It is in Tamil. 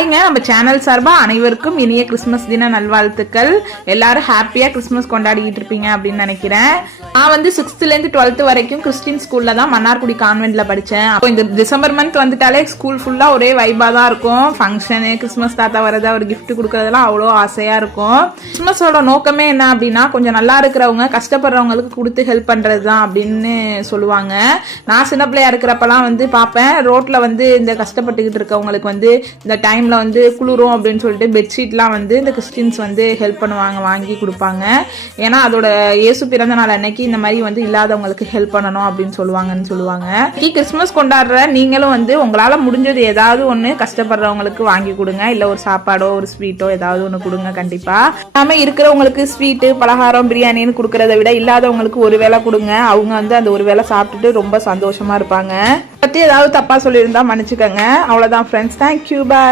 நம்ம சேனல் சார்பா அனைவருக்கும் இனிய கிறிஸ்துமஸ் தின நல்வாழ்த்துக்கள். எல்லாரும் ஹாப்பியா கிறிஸ்துமஸ் கொண்டாடிட்டு இருப்பீங்க அப்படின்னு நினைக்கிறேன். நான் வந்து 6th ல இருந்து 12th வரைக்கும் கிறிஸ்டின் ஸ்கூல்ல தான் மன்னார்குடி கான்வென்ட்ல படிச்சேன். அப்போ இந்த டிசம்பர் மந்த் வந்துட்டாலே ஸ்கூல் ஃபுல்லா ஒரே வைபா தான் இருக்கும். ஃபங்க்ஷனு, கிறிஸ்துமஸ் தாத்தா வரதா ஒரு கிஃப்ட் கொடுக்கறதெல்லாம் அவ்வளோ ஆசையா இருக்கும். கிறிஸ்துமஸோட நோக்கமே என்ன அப்படின்னா, கொஞ்சம் நல்லா இருக்கிறவங்க கஷ்டப்படுறவங்களுக்கு கொடுத்து ஹெல்ப் பண்றது தான் அப்படின்னு சொல்லுவாங்க. நான் சின்ன பிள்ளையா இருக்கிறப்பெல்லாம் வந்து பார்ப்பேன், ரோட்ல வந்து இந்த கஷ்டப்பட்டுக்கிட்டு இருக்கவங்களுக்கு வந்து இந்த டைம்ல வந்து குளிரும் அப்படின்னு சொல்லிட்டு பெட்ஷீட்லாம் வந்து இந்த கிறிஸ்டின்ஸ் வந்து ஹெல்ப் பண்ணுவாங்க, வாங்கி கொடுப்பாங்க. ஏன்னா அதோட இயேசு பிறந்த நாள் அன்னைக்கு இந்த மாதிரி வந்து இல்லாதவங்களுக்கு ஹெல்ப் பண்ணணும் அப்படின்னு சொல்லுவாங்க. கிறிஸ்துமஸ் கொண்டாடுற நீங்களும் வந்து உங்களால முடிஞ்சது ஏதாவது ஒண்ணு கஷ்டப்படுறவங்களுக்கு வாங்கி கொடுங்க. இல்ல ஒரு சாப்பாடோ ஒரு ஸ்வீட்டோ ஏதாவது ஒண்ணு கொடுங்க. கண்டிப்பா நாம இருக்கிறவங்களுக்கு ஸ்வீட்டு, பலகாரம், பிரியாணின்னு கொடுக்கறத விட இல்லாதவங்களுக்கு ஒரு வேளை கொடுங்க. அவங்க வந்து அந்த ஒரு வேளை சாப்பிட்டுட்டு ரொம்ப சந்தோஷமா இருப்பாங்க. பத்தி ஏதாவது தப்பா சொல்லியிருந்தா மன்னிச்சுக்கோங்க. அவ்வளவுதான் ஃப்ரெண்ட்ஸ். தேங்க்யூ, பாய்.